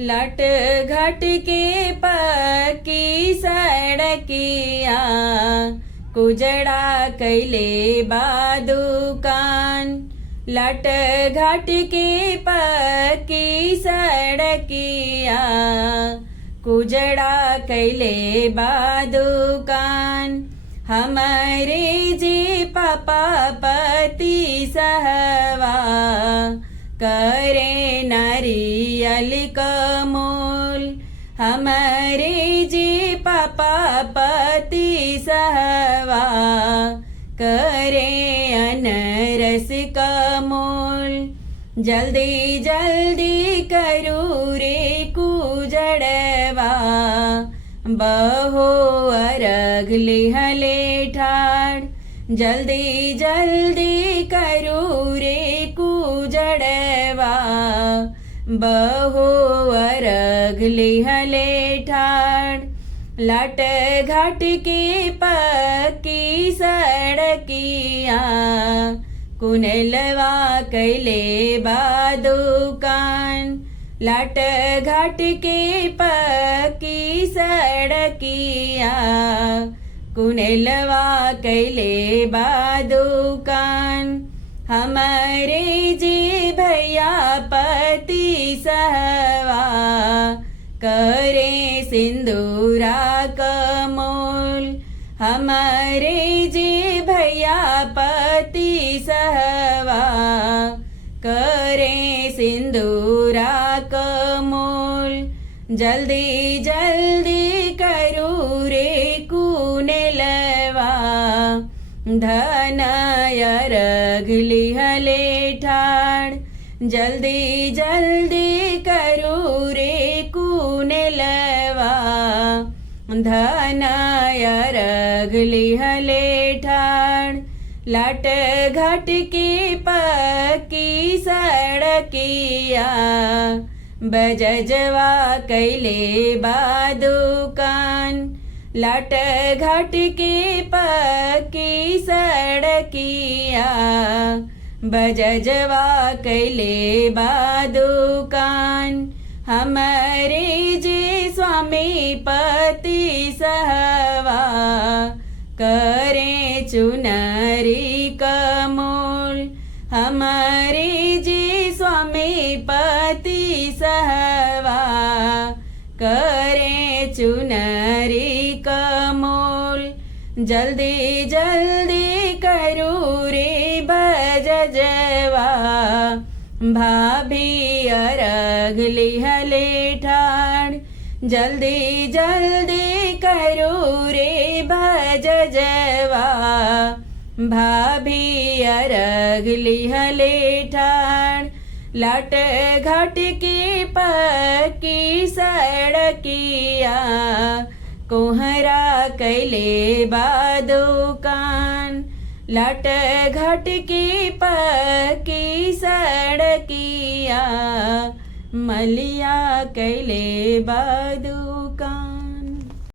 लट घट के पक्की सड़किया कुजड़ा कैले बा दुकान। लट घट के पक्की सड़किया कुजड़ा कैले बा दुकान। हमारे जे पापा पति सहवा करे नारियल कमोल। हमारे जे पापा पति सहवा करे अनरस कमोल। जल्दी जल्दी करू रे कुजड़वा बहो अर्घ लिहले ठाड़। जल्दी जल्दी करू रे कुजड़वा बहो अर्घ लिहले ठाड़। लट घाट के पक्की सड़किया कुनेलवा कैले बा दुकान। लट घाट के पक्की सड़किया कुनेलवा कैले बा दुकान। हमारे जे भैया पति सहवा करे सिंदूरा कमोल। हमारे जे भैया पति सहवा करे सिंदूरा कमोल। जल्दी जल्दी करू रे कुनेलवा धन अर्घ लिहले ठाड़। जल्दी जल्दी करू रे कुनेलवा धन अर्घ लिहले ठाड़। लट घट के पक्की सड़किया बजजवा कैले बा दुकान। लट घट के पक्की सड़किया बजजवा कैले बा दुकान। हमारे जे स्वामी पति सहवा करे चुनरी कमोल। हमारे जे स्वामी पति सहवा करे चुनरी कमोल। जल्दी जल्दी करू रे बजजवा भाभी अर्घ लिहले ठाड़। जल्दी जल्दी करू रे बजजवा भाभी अर्घ लिहले ठाड़। लट घट के पक्की सड़किया कोहरा कैले बा दुकान। लट घट के पक्की सड़किया मलिया कैले बा दुकान।